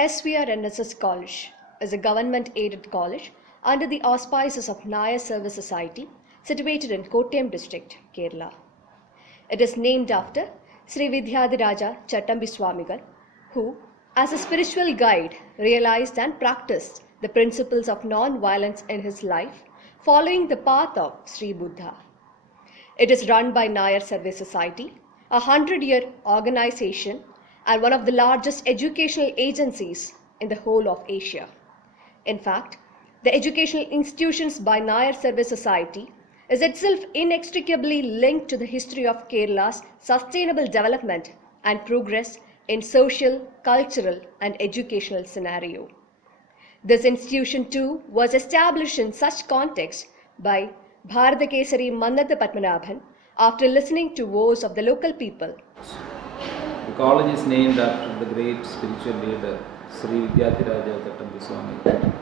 SVR NSS College is a government-aided college under the auspices of Nayar Service Society situated in Kottayam district, Kerala. It is named after Sri Vidyadhiraja Chattambi Swamigal, who, as a spiritual guide, realized and practiced the principles of non-violence in his life, following the path of Sri Buddha. It is run by Nayar Service Society, a 100-year organization and one of the largest educational agencies in the whole of Asia. In fact, the educational institutions by Nayar Service Society is itself inextricably linked to the history of Kerala's sustainable development and progress in social, cultural, and educational scenario. This institution too was established in such context by Bharatakesari Mannatha Padmanabhan after listening to voice of the local people. The college is named after the great spiritual leader Sri Vidyadhiraja Chattambi Swamigal.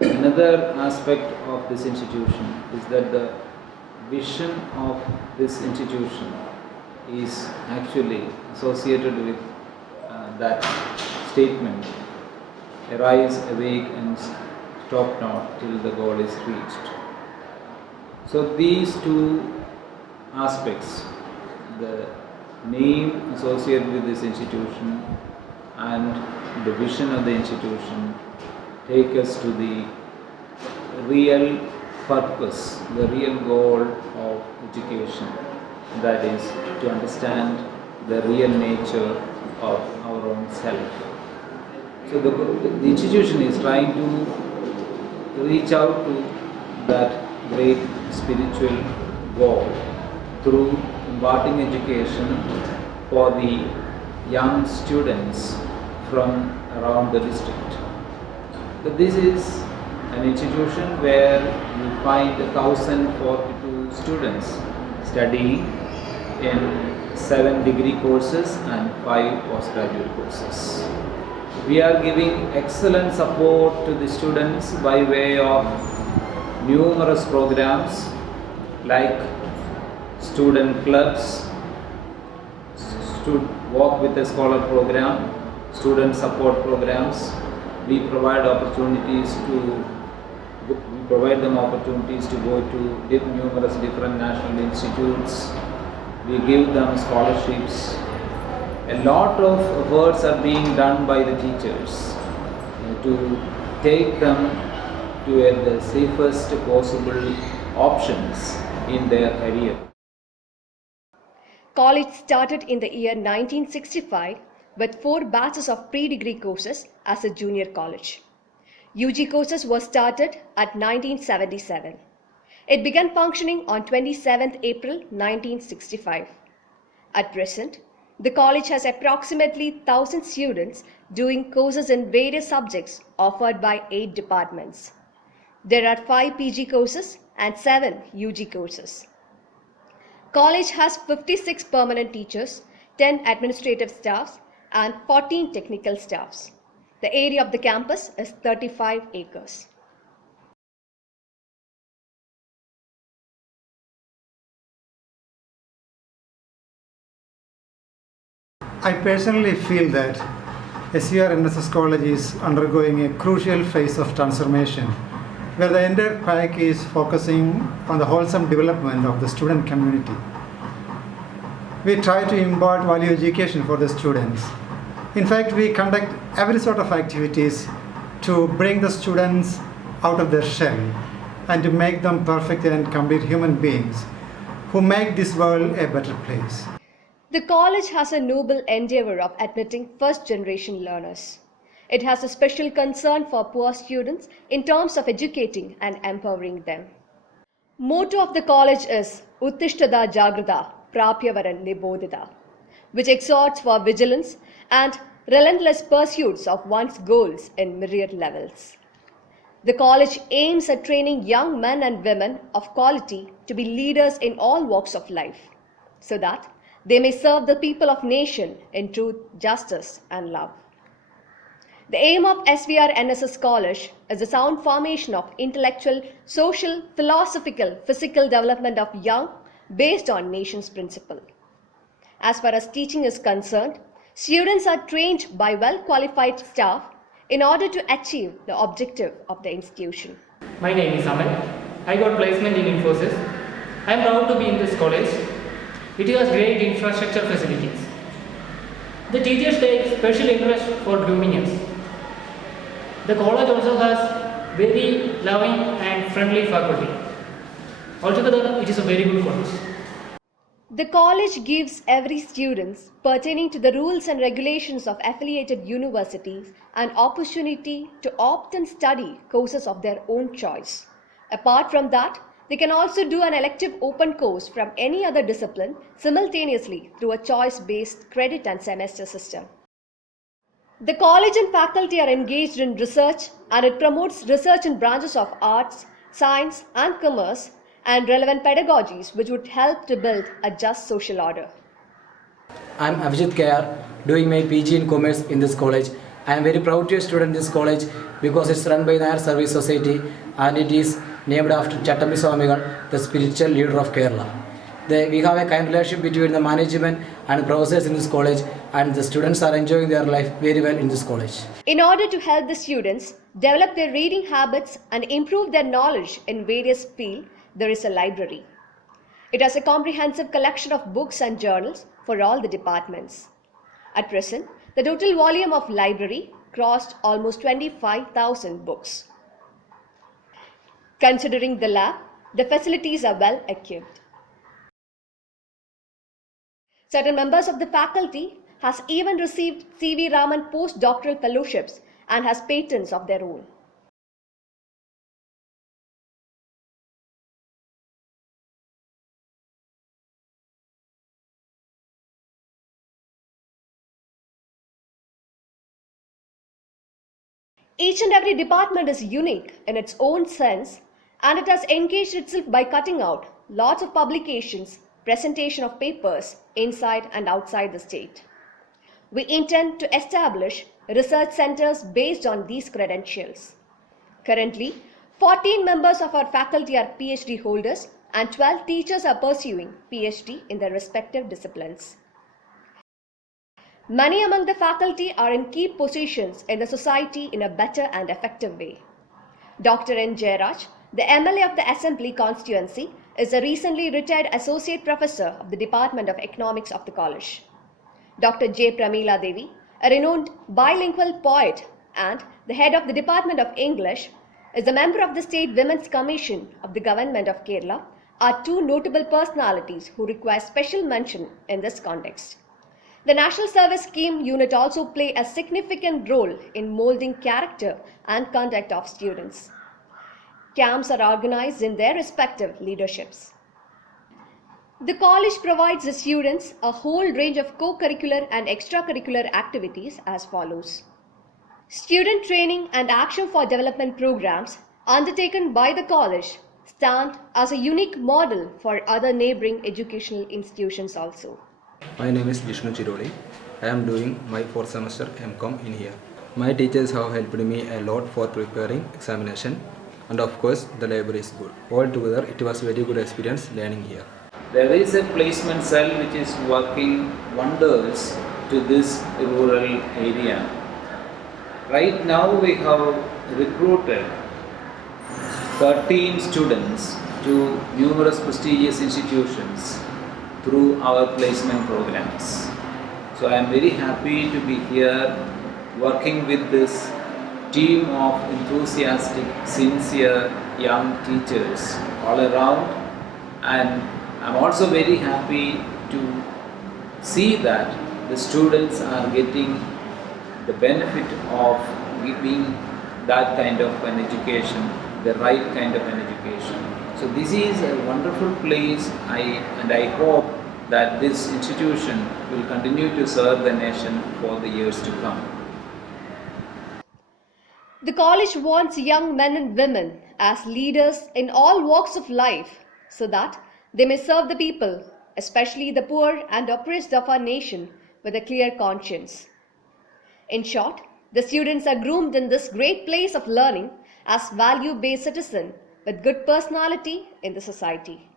Another aspect of this institution is that the vision of this institution is actually associated with that statement, arise, awake and stop not till the goal is reached. So these two aspects, the name associated with this institution and the vision of the institution, take us to the real purpose, the real goal of education, that is to understand the real nature of our own self. So the institution is trying to reach out to that great spiritual goal through imparting education for the young students from around the district. But this is an institution where you find 1,042 students studying in 7 degree courses and 5 postgraduate courses. We are giving excellent support to the students by way of numerous programs like student clubs, Walk with a Scholar program, student support programs. We provide them opportunities to go to numerous different national institutes. We give them scholarships. A lot of efforts are being done by the teachers to take them to the safest possible options in their career. College started in the year 1965 with 4 batches of pre-degree courses as a junior college. UG courses were started at 1977. It began functioning on 27th April 1965. At present, the college has approximately 1,000 students doing courses in various subjects offered by 8 departments. There are 5 PG courses and 7 UG courses. College has 56 permanent teachers, 10 administrative staffs, and 14 technical staffs. The area of the campus is 35 acres. I personally feel that SVR NSS College is undergoing a crucial phase of transformation, where the entire pack is focusing on the wholesome development of the student community. We try to impart value education for the students. In fact, we conduct every sort of activities to bring the students out of their shell and to make them perfect and complete human beings who make this world a better place. The college has a noble endeavor of admitting first-generation learners. It has a special concern for poor students in terms of educating and empowering them. Motto of the college is Uttishthata Jagrata Prapyavaran Nibodhita, which exhorts for vigilance and relentless pursuits of one's goals in myriad levels. The college aims at training young men and women of quality to be leaders in all walks of life, so that they may serve the people of nation in truth, justice, and love. The aim of SVR NSS College is the sound formation of intellectual, social, philosophical, physical development of young based on nation's principle. As far as teaching is concerned, students are trained by well-qualified staff in order to achieve the objective of the institution. My name is Aman. I got placement in Infosys. I am proud to be in this college. It has great infrastructure facilities. The teachers take special interest for grooming us. The college also has very loving and friendly faculty. Altogether, it is a very good college. The college gives every student pertaining to the rules and regulations of affiliated universities an opportunity to opt and study courses of their own choice. Apart from that, they can also do an elective open course from any other discipline simultaneously through a choice-based credit and semester system. The college and faculty are engaged in research, and it promotes research in branches of arts, science and commerce and relevant pedagogies which would help to build a just social order. I am Avijit KR, doing my PG in Commerce in this college. I am very proud to be a student in this college because it's run by Nayar Service Society and it is named after Chattambi Swamigal, the spiritual leader of Kerala. We have a kind relationship between the management and professors in this college, and the students are enjoying their life very well in this college. In order to help the students develop their reading habits and improve their knowledge in various fields, there is a library. It has a comprehensive collection of books and journals for all the departments. At present, the total volume of library crossed almost 25,000 books. Considering the lab, the facilities are well equipped. Certain members of the faculty has even received C.V. Raman postdoctoral fellowships and has patents of their own. Each and every department is unique in its own sense, and it has engaged itself by cutting out lots of publications, presentation of papers inside and outside the state. We intend to establish research centers based on these credentials. Currently, 14 members of our faculty are PhD holders and 12 teachers are pursuing PhD in their respective disciplines. Many among the faculty are in key positions in the society in a better and effective way. Dr. N. Jayaraj, the MLA of the Assembly constituency, is a recently retired Associate Professor of the Department of Economics of the college. Dr. J. Pramila Devi, a renowned bilingual poet and the head of the Department of English, is a member of the State Women's Commission of the Government of Kerala, are two notable personalities who require special mention in this context. The National Service Scheme unit also play a significant role in molding character and conduct of students. Camps are organized in their respective leaderships. The college provides the students a whole range of co-curricular and extracurricular activities as follows. Student training and action for development programs undertaken by the college stand as a unique model for other neighboring educational institutions also. My name is Vishnu Chiroli. I am doing my 4th semester MCOM in here. My teachers have helped me a lot for preparing examination, and of course the library is good. Altogether it was a very good experience learning here. There is a placement cell which is working wonders to this rural area. Right now we have recruited 13 students to numerous prestigious institutions through our placement programs. So I am very happy to be here working with this team of enthusiastic, sincere young teachers all around, and I'm also very happy to see that the students are getting the benefit of being that kind of an education, the right kind of an education. So this is a wonderful place, and I hope that this institution will continue to serve the nation for the years to come. The college wants young men and women as leaders in all walks of life so that they may serve the people, especially the poor and oppressed of our nation, with a clear conscience. In short, the students are groomed in this great place of learning as value-based citizens with good personality in the society.